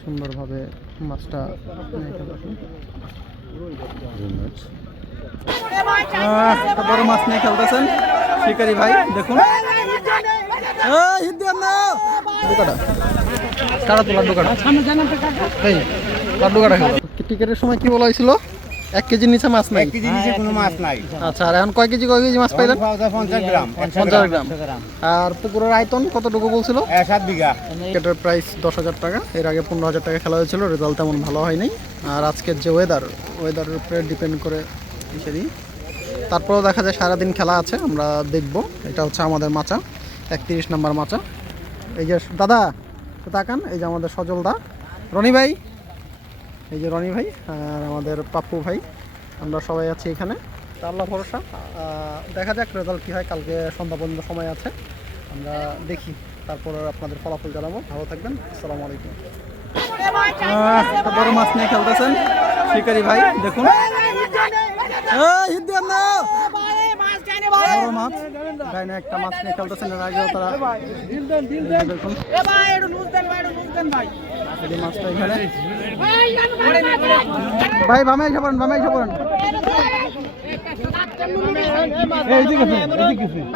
সুন্দরভাবে মাছটা বড় মাছ নিয়ে খেলতেছেন শিকারি ভাই দেখুন কাটা। কাটা তো লাড্ডু কাটা। এই, লাড্ডু কাটা খেলো। টিকেটের সময় কি বলা হয়েছিল এক কেজির নিচে মাছ নাই? কেজি নিচে কোনো মাছ নাই। আচ্ছা আর এখন কয় কেজি কয় কেজি মাছ পাইলেন? পঞ্চাশ গ্রাম পঞ্চাশ গ্রাম। আর পুকুরের আয়তন কতটুকু বলছিল? এক সাত বিঘা। টিকেটের প্রাইস দশ হাজার টাকা। এর আগে পনেরো হাজার টাকা খেলা হয়েছিল রেজাল্ট তেমন ভালো হয়নি। আর আজকের যে ওয়েদার ওয়েদারের উপরে ডিপেন্ড করে সেটি তারপরেও দেখা যায় সারাদিন খেলা আছে আমরা দেখব। এটা হচ্ছে আমাদের মাচা একত্রিশ নম্বর মাচা। এই যে দাদা তাকান এই যে আমাদের সজল দা রনি ভাই এই যে রনি ভাই আর আমাদের পাপ্পু ভাই, আমরা সবাই আছি এখানে। তা আল্লাহ ভরসা। দেখা যাক রেজাল্ট কী হয়, কালকে সন্ধ্যা পর্যন্ত সময় আছে। আমরা দেখি, তারপর আপনাদের ফলাফল জানাব। ভালো থাকবেন, আসসালামু আলাইকুম। বড় মাছ নিয়ে খেলতেছেন। শিকারি ভাই, দেখুন। বড় মাছ ডাইনে একটা মাছ নিয়ে খেলতেছেন এর আগেও তারা দেখুন এই মাছটা এখানে ভাই বামে এসে পড়েন বামে এসে পড়েন এই, এদিকে আসুন, এদিকে আসুন।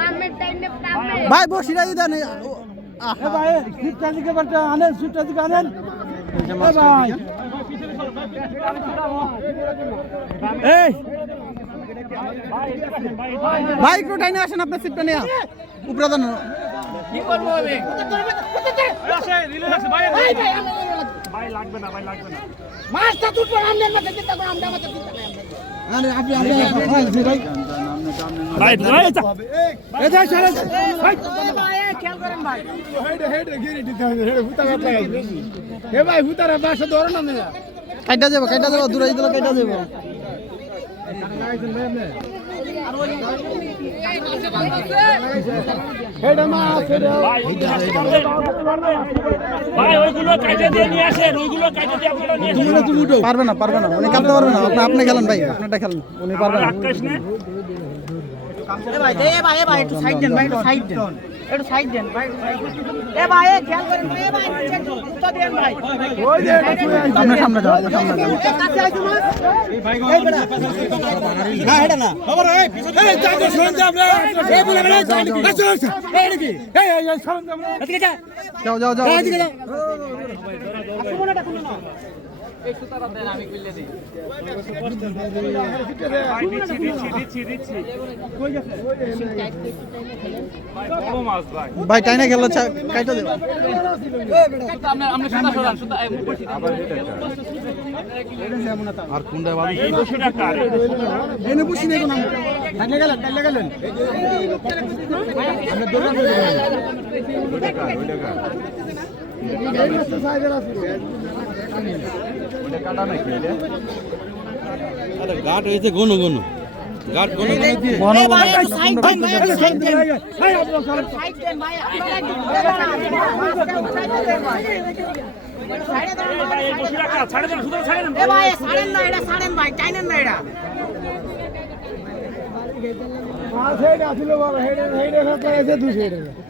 ভাই বসিরা দিয়ে দেন এই- আহা। এই। ভাই একটু টাইনে আসেন আপনার সিটটা নিয়ে। উপরে দেন মাছটা তুলবো আমরা মাথা চিন্তা করো আমরা মাথা চিন্তা করি আমরা খেয়াল করেন ভাই। কাইটা যাব কাইটা যাব দূরে দিলে কাইটা ভাই পারবে না পারবে না। উনি কাটতে পারবে না। আপনি আপনি খেলেন ভাই, আপনারটা খেলেন। উনি পারবে না। রাক্ষস না এ ভাই ভাই ভাই, একটু সাইড দেন ভাই, একটু সাইড দেন। একটু সাইড দেন ভাই। এ ভাই এ খেয়াল করেন এ ভাই গুরুত্ব দেন ভাই সামনে সামনে যাও সামনে যাও এ কাছে আইছো মাছ এই এই শুনুন যা আমরা বেটা যাও যাও যাও ভাই দিচ্ছি দিচ্ছি দিচ্ছি দিচ্ছি ভাই বড় মাছ ভাই ভাই টাইনে খেলো কাইটা দেবো এই বসিটা কার এনে নেই কোন টাইনে গেলেন টাইনে গেলেন গাট হয়েছে গনু গনু গাট গনু গনু দিয়ে এ ভাই একটু সাইড দেন ভাই একটু সাইড দেন সাইড দেন ভাই আপনারা একটু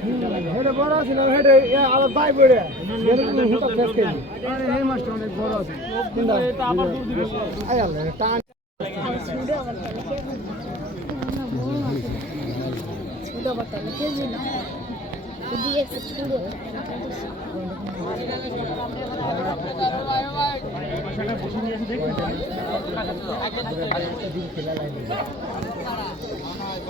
ছাড়ে দেন শুধু ছাড়ে দেন এ ভাই সারেন না এটা সারেন ভাই টাইনেন না এটা এত ঘন ঘন মাছ আছে। ছুটো করতে হবে কেজি না দিয়ে একটু ছুটো না ছোটারা খাইটা যদি আইসা না এই বড় হতো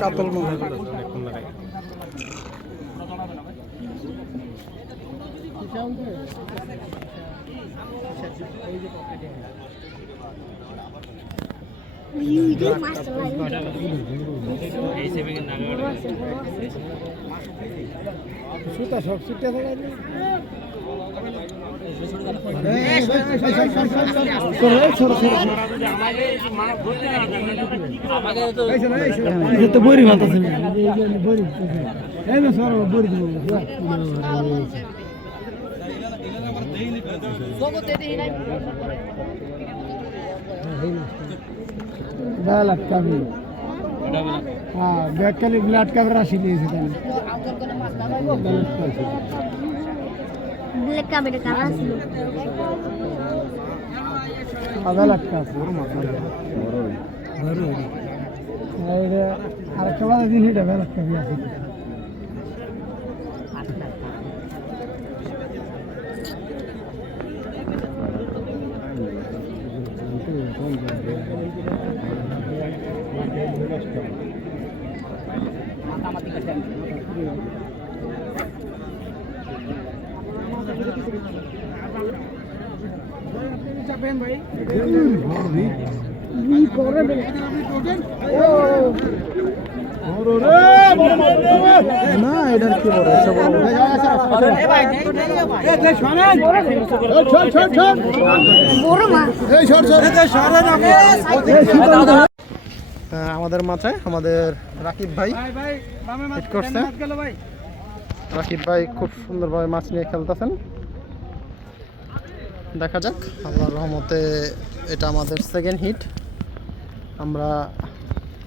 কাতল মনে হয় ইউজে মাছটা লাগে সুতা সব সুতা তো বড়ি মাছ আছে বড়ি এই না আটকাবে হ্যাঁ ব্যাগকালি ব্লাড কাপ রাশি দিয়েছে তাহলে। ব্ল্যাক কাপের কালার ছিল আর একটা দিন এটা বেলা কাপি আছে। না এটা কি বড় আছে বড় এ ভাই দেই আমাদের মাথায় আমাদের রাকিব ভাই হিট করছে। রাকিব ভাই খুব সুন্দরভাবে মাছ নিয়ে খেলতেছেন। দেখা যাক আল্লাহর রহমতে এটা আমাদের সেকেন্ড হিট আমরা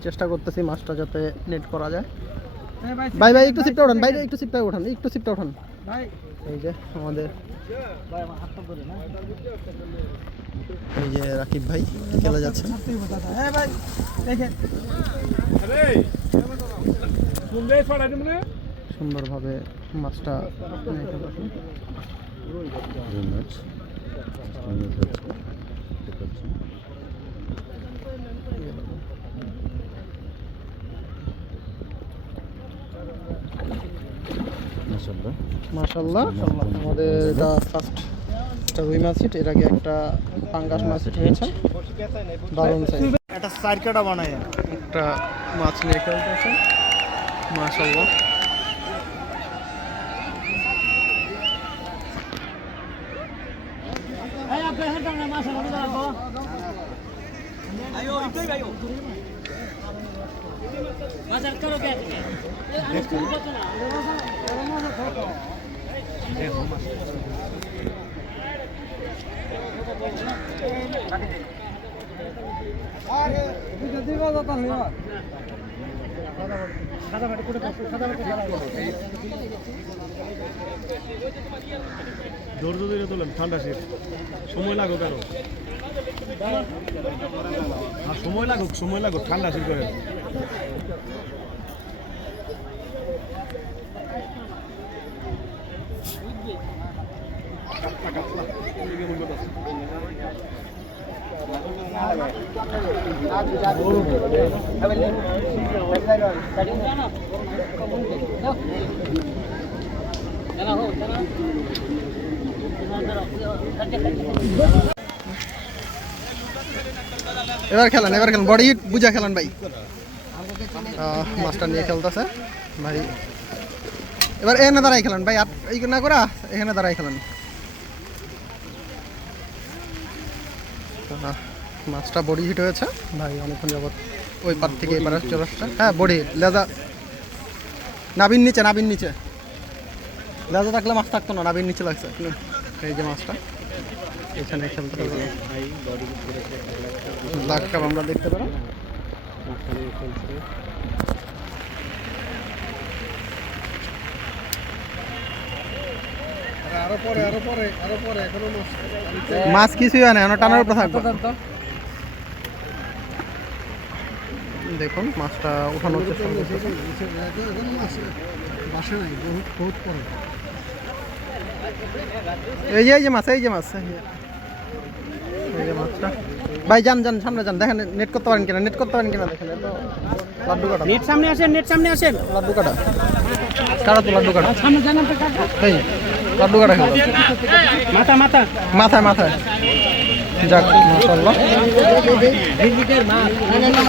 চেষ্টা করতেছি মাছটা যাতে নেট করা যায়। ভাই ভাই একটু সিপটা ওঠান ভাই একটু সিপটা ওঠান একটু সিপটা ওঠান এই যে আমাদের এই যে রাকিব ভাই খেলে যাচ্ছে। সুন্দরভাবে মাছটা খেলতেছেন মাশাল্লাহ আমাদের এটা ফার্স্ট একটা রুই মাছ হিট এর আগে একটা পাঙ্গাস মাছ হিট হয়েছে। দারুণ সাইজ একটা চার কাটা বানায় একটা মাছ নিয়ে খেলতেছে মাশাল্লাহ ধৈর্য ধরে তোলেন, ঠান্ডা শীত। সময় লাগুক আরও। সময় লাগুক সময় লাগুক, ঠান্ডা শীত করেন। এবার খেলেন এবার খেলেন। বডি বুঝা খেলেন ভাই। মাছটা নিয়ে খেলতেছে। ভাই, এবার এখানে দাঁড়াই খেলেন। ভাই, আর এই না করা, এখানে দাঁড়াই খেলেন। মাছটা বডি হিট হয়েছে। ভাই অনেকক্ষণ যাবত ওই পার থেকে এবারে চলে আসছে হ্যাঁ বডি লেজা। নাবিন নিচে নাবিন নিচে। লেজা থাকলে মাছ থাকতো না নাবিন নিচে লাগছে। এই যে মাছটা। এখানে খেলতে কাপ আমরা দেখতে পারো। মাছ কিছুই হয় না টানার উপরে থাকবে। দেখুন মাছটা উঠানোর চেষ্টা এই যে এই যে মাছ এই যে মাছ এই যে- মাছটা। ভাই যান যান সামনে যান দেখেন নেট করতে পারেন কিনা নেট করতে পারেন কিনা দেখেন লাড্ডু কাটা। নেট সামনে আসেন নেট সামনে আসেন। লাড্ডু কাটা। কাটা তো লাড্ডু কাটা? সামনে জানান তো কাকা লাড্ডু কাটা খেলো। মাথা মাথা। মাথায় মাথায়। যাক মাশাআল্লাহ।